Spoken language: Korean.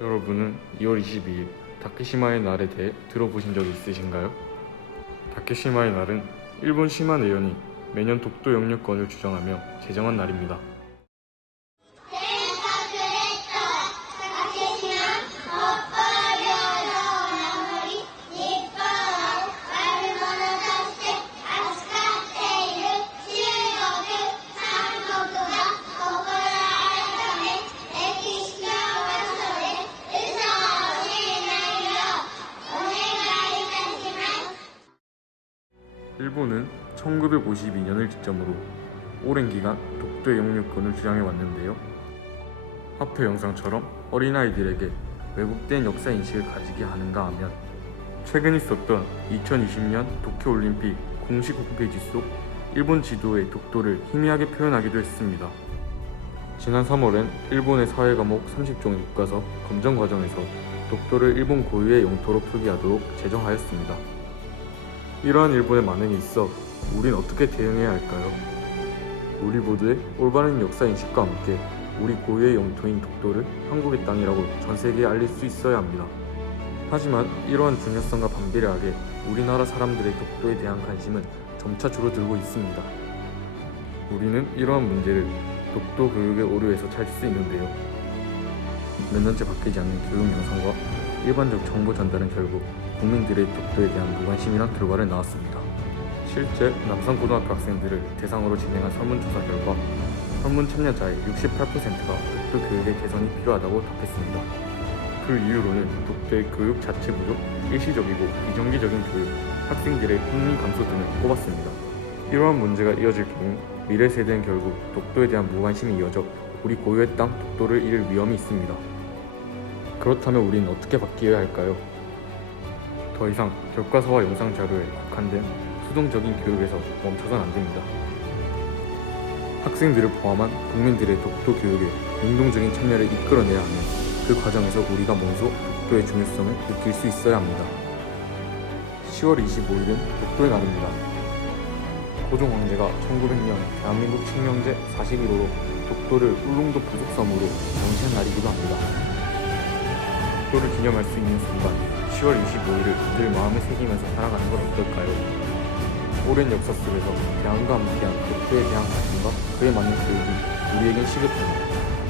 여러분은 2월 22일 다케시마의 날에 대해 들어보신 적 있으신가요? 다케시마의 날은 일본 시마 내연이 매년 독도 영유권을 주장하며 제정한 날입니다. 일본은 1952년을 기점으로 오랜 기간 독도의 영유권을 주장해 왔는데요. 화폐 영상처럼 어린아이들에게 왜곡된 역사 인식을 가지게 하는가 하면 최근 있었던 2020년 도쿄올림픽 공식 홈페이지 속 일본 지도의 독도를 희미하게 표현하기도 했습니다. 지난 3월엔 일본의 사회 과목 30종의 교과서 검정 과정에서 독도를 일본 고유의 영토로 표기하도록 제정하였습니다. 이러한 일본의 만행에 있어 우린 어떻게 대응해야 할까요? 우리 모두의 올바른 역사 인식과 함께 우리 고유의 영토인 독도를 한국의 땅이라고 전 세계에 알릴 수 있어야 합니다. 하지만 이러한 중요성과 반비례하게 우리나라 사람들의 독도에 대한 관심은 점차 줄어들고 있습니다. 우리는 이러한 문제를 독도 교육의 오류에서 찾을 수 있는데요. 몇 년째 바뀌지 않는 교육 영상과 일반적 정보 전달은 결국 국민들의 독도에 대한 무관심이란 결과를 낳았습니다. 실제 남성 고등학교 학생들을 대상으로 진행한 설문조사 결과 설문 참여자의 68%가 독도 교육의 개선이 필요하다고 답했습니다. 그 이유로는 독도의 교육 자체 부족, 일시적이고 비정기적인 교육, 학생들의 흥미 감소 등을 꼽았습니다. 이러한 문제가 이어질 경우 미래 세대는 결국 독도에 대한 무관심이 이어져 우리 고유의 땅 독도를 잃을 위험이 있습니다. 그렇다면 우리는 어떻게 바뀌어야 할까요? 더 이상 교과서와 영상 자료에 국한된 수동적인 교육에서 멈춰선 안 됩니다. 학생들을 포함한 국민들의 독도 교육에 능동적인 참여를 이끌어내야 하며 그 과정에서 우리가 먼저 독도의 중요성을 느낄 수 있어야 합니다. 10월 25일은 독도의 날입니다. 고종 황제가 1900년 대한민국 칙령제 41호로 독도를 울릉도 부속섬으로 정시한 날이기도 합니다. 독도를 기념할 수 있는 순간 10월 25일을 늘 마음에 새기면서 살아가는 건 어떨까요? 오랜 역사 속에서 대한과 함께한 독도에 대한 관심과 그에 맞는 교육이 우리에겐 시급합니다.